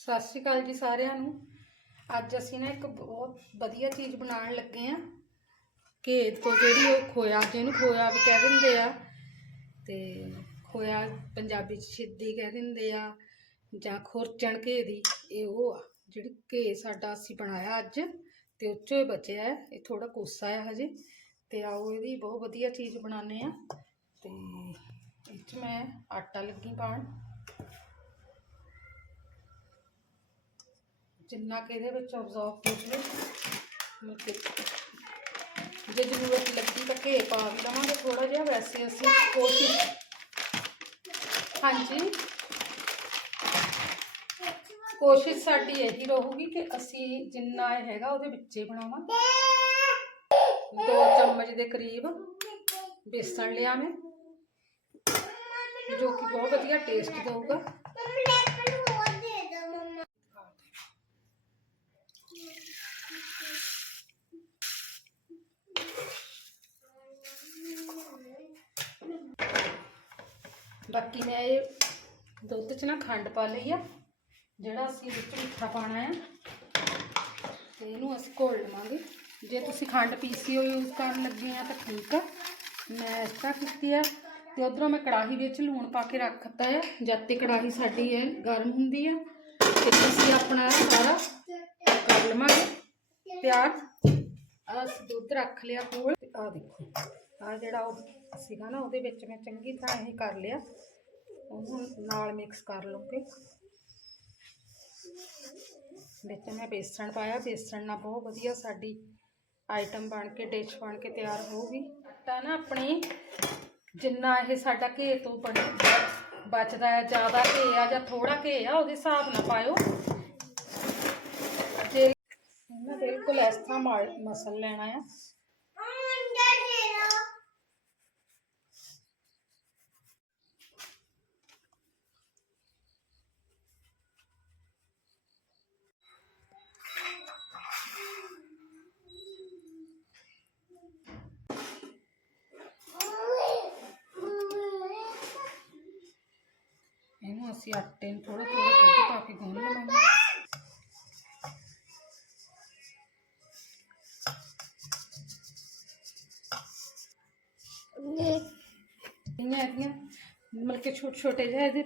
ਸਤਿ ਸ਼੍ਰੀ ਅਕਾਲ ਜੀ ਸਾਰਿਆਂ ਨੂੰ। ਅੱਜ ਅਸੀਂ ਨਾ ਇੱਕ ਬਹੁਤ ਵਧੀਆ ਚੀਜ਼ ਬਣਾਉਣ ਲੱਗੇ ਆ ਘੇਦ ਤੋਂ ਜਿਹੜੀ ਉਹ ਖੋਇਆ, ਜਿਹਨੂੰ ਖੋਇਆ ਵੀ ਕਹਿ ਦਿੰਦੇ ਆ, ਤੇ ਖੋਇਆ ਪੰਜਾਬੀ ਚ ਛਿੱਦੀ ਕਹਿ ਦਿੰਦੇ ਆ, ਜਾਂ ਖੁਰਚਣ ਘੇ ਦੀ ਇਹ ਉਹ ਆ, ਜਿਹੜੀ ਘੇ ਸਾਡਾ ਅਸੀਂ ਬਣਾਇਆ ਅੱਜ, ਤੇ ਉਹ 'ਚੋਂ ਹੀ ਬਚਿਆ ਹੈ, ਇਹ ਥੋੜਾ ਕੋਸਾ ਆ ਹਜੇ, ਤੇ ਆਓ ਇਹਦੀ ਬਹੁਤ ਵਧੀਆ ਚੀਜ਼ ਬਣਾਉਂਦੇ ਆ ਤੇ ਇਹ 'ਚ ਮੈਂ ਆਟਾ ਲੱਗੀ ਪਾਉਣ। ਜਿੰਨਾ ਕਿ ਇਹਦੇ ਵਿੱਚ ਅਬਜ਼ੌਰਬ ਹੋ ਜਵੇ ਮਤਲਬ ਕਿ ਜੇ ਜ਼ਰੂਰਤ ਲੱਗੀ ਤਾਂ ਘੇ ਪਾ ਵੀ ਲਵਾਂਗੇ ਥੋੜਾ ਜਿਹਾ ਵੈਸੇ ਅਸੀਂ ਕੋਸ਼ਿਸ਼ ਹਾਂਜੀ ਕੋਸ਼ਿਸ਼ ਸਾਡੀ ਇਹੀ ਰਹੂਗੀ ਕਿ ਅਸੀਂ ਜਿੰਨਾ ਇਹ ਹੈਗਾ ਉਹਦੇ ਵਿੱਚ ਹੀ ਬਣਾਵਾਂਗੇ ਦੋ ਚਮਚ ਦੇ ਕਰੀਬ ਬੇਸਣ ਲਿਆ ਮੈਂ ਜੋ ਕਿ ਬਹੁਤ ਵਧੀਆ ਟੇਸਟ ਦਊਗਾ ਬਾਕੀ ਮੈਂ ਇਹ ਦੁੱਧ 'ਚ ਨਾ ਖੰਡ ਪਾ ਲਈ ਆ, ਜਿਹੜਾ ਅਸੀਂ ਵਿੱਚ ਮਿੱਠਾ ਪਾਣਾ ਆ, ਤੇ ਇਹਨੂੰ ਅਸੀਂ ਘੋਲ ਲਵਾਂਗੇ। ਜੇ ਤੁਸੀਂ ਖੰਡ ਪੀਸੀ ਹੋ ਯੂਜ਼ ਕਰਨ ਲੱਗੇ ਆ ਤਾਂ ਠੀਕ ਆ। ਮੈਂ ਇਸ ਤਰ੍ਹਾਂ ਕੀਤੀ ਆ, ਤੇ ਉਧਰੋਂ ਮੈਂ ਕੜਾਹੀ ਵਿੱਚ ਲੂਣ ਪਾ ਕੇ ਰੱਖਤਾ ਆ, ਜਦ ਤੇ ਕੜਾਹੀ ਸਾਡੀ ਹੈ ਗਰਮ ਹੁੰਦੀ ਆ, ਤੇ ਅਸੀਂ ਆਪਣਾ ਸਾਰਾ ਕਰ ਲਵਾਂਗੇ। ਤਿਆਰ? ਅਸੀਂ ਦੁੱਧ ਰੱਖ ਲਿਆ ਕੋਲ ਆ ਦੇਖੋ। ਆਹ ਜਿਹੜਾ ਉਹ ਸੀਗਾ ਨਾ, ਉਹਦੇ ਵਿੱਚ ਮੈਂ ਚੰਗੀ ਤਰ੍ਹਾਂ ਇਹ ਕਰ ਲਿਆ। ਉਹਨੂੰ ਨਾਲ ਮਿਕਸ ਕਰ ਲਓਗੇ ਵਿੱਚ ਮੈਂ ਬੇਸਣ ਪਾਇਆ। ਬੇਸਣ ਨਾਲ ਬਹੁਤ ਵਧੀਆ ਸਾਡੀ ਆਈਟਮ ਬਣ ਕੇ ਡਿਸ਼ ਬਣ ਕੇ ਤਿਆਰ ਹੋਊਗੀ। ਤਾਂ ਨਾ ਆਪਣੇ ਜਿੰਨਾ ਇਹ ਸਾਡਾ ਘੇ ਤੋਂ ਬਣ ਬਚਦਾ ਹੈ, ਜ਼ਿਆਦਾ ਘੇ ਆ ਜਾਂ ਥੋੜਾ ਘੇ ਆ, ਉਹਦੇ ਹਿਸਾਬ ਨਾਲ ਪਾਇਓ। ਤੇ ਇਹਨਾਂ ਬਿਲਕੁਲ ਇਸ ਤਰ੍ਹਾਂ ਮਲ- ਮਸਲ ਲੈਣਾ ਆ। ਇਹਨੂੰ ਅਸੀਂ ਆਟੇ ਨੂੰ ਥੋੜਾ ਥੋੜਾ ਦੁੱਧ ਪਾ ਕੇ ਗੁੰਨ ਲਵਾਂਗੇ। ਇਹਨਾਂ ਇਹਦੀਆਂ ਮਤਲਬ ਕਿ ਛੋਟੇ ਛੋਟੇ ਜਿਹੇ ਇਹਦੇ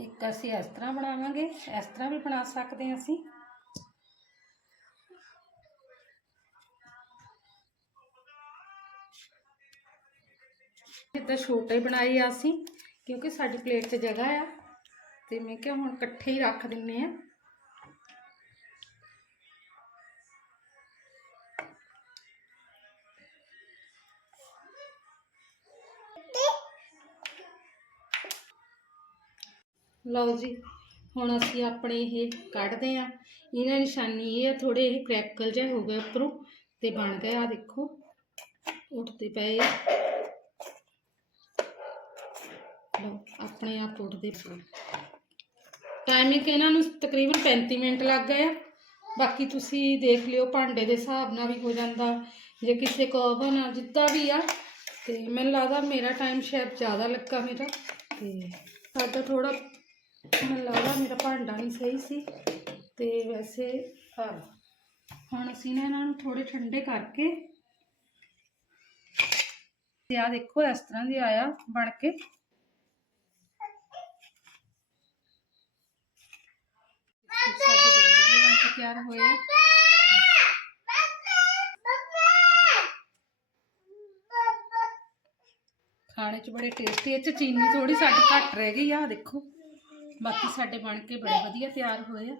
ਇੱਕ ਅਸੀਂ ਇਸ ਤਰ੍ਹਾਂ ਬਣਾਵਾਂਗੇ, ਇਸ ਤਰ੍ਹਾਂ ਵੀ ਬਣਾ ਸਕਦੇ ਹਾਂ ਅਸੀਂ। ਇੱਦਾਂ ਛੋਟੇ ਬਣਾਏ ਆ ਅਸੀਂ, ਕਿਉਂਕਿ ਸਾਡੀ ਪਲੇਟ 'ਚ ਜਗ੍ਹਾ ਆ, ਤੇ ਮੈਂ ਕਿਹਾ ਹੁਣ ਇਕੱਠੇ ਹੀ ਰੱਖ ਦਿੰਨੇ ਆ। ਲਓ ਜੀ, ਹੁਣ ਅਸੀਂ ਆਪਣੇ ਇਹ ਕੱਢਦੇ ਆ ਇਹਨਾਂ ਨਿਸ਼ਾਨੀ ਇਹ ਆ ਥੋੜੇ ਇਹ ਕ੍ਰੈਕਲ ਜਿਹਾ ਹੋ ਗਏ ਉੱਪਰੋਂ ਤੇ ਬਣ ਗਏ ਆ ਦੇਖੋ ਉੱਠਦੇ ਪਏ ਲਓ, ਆਪਣੇ ਆਪ ਉੱਠਦੇ ਪਏ ਟਾਈਮਿੰਗ ਇਹਨਾਂ ਨੂੰ ਤਕਰੀਬਨ 35 ਮਿੰਟ ਲੱਗ ਗਏ ਆ। ਬਾਕੀ ਤੁਸੀਂ ਦੇਖ ਲਿਓ, ਭਾਂਡੇ ਦੇ ਹਿਸਾਬ ਨਾਲ ਵੀ ਹੋ ਜਾਂਦਾ। ਜੇ ਕਿਸੇ ਕੋ oven ਆ, ਜਿੱਦਾਂ ਵੀ ਆ, ਤੇ ਮੈਨੂੰ ਲੱਗਦਾ ਮੇਰਾ ਟਾਈਮ ਸ਼ਾਇਦ ਜ਼ਿਆਦਾ ਲੱਗਾ ਮੇਰਾ। ਤੇ ਸਾਡਾ ਥੋੜਾ ਮੈਨੂੰ ਲੱਗਦਾ ਮੇਰਾ ਭਾਂਡਾ ਨਹੀਂ ਸਹੀ ਸੀ ਤੇ ਵੈਸੇ ਹੁਣ ਅਸੀਂ ਨਾ ਇਹਨਾਂ ਨੂੰ ਥੋੜੇ ਠੰਡੇ ਕਰਕੇ ਤੇ ਆ ਦੇਖੋ ਇਸ ਤਰ੍ਹਾਂ ਦੀ ਆਇਆ ਬਣ ਕੇ। ਤਿਆਰ ਹੋਏ ਖਾਣੇ 'ਚ ਬੜੇ ਟੇਸਟੀ ਇਹ 'ਚ ਚੀਨੀ ਥੋੜੀ ਸਾਡੀ ਘੱਟ ਰਹਿ ਗਈ ਆ ਦੇਖੋ। ਬਾਕੀ ਸਾਡੇ ਬਣ ਕੇ ਬੜੇ ਵਧੀਆ ਤਿਆਰ ਹੋਏ ਆ।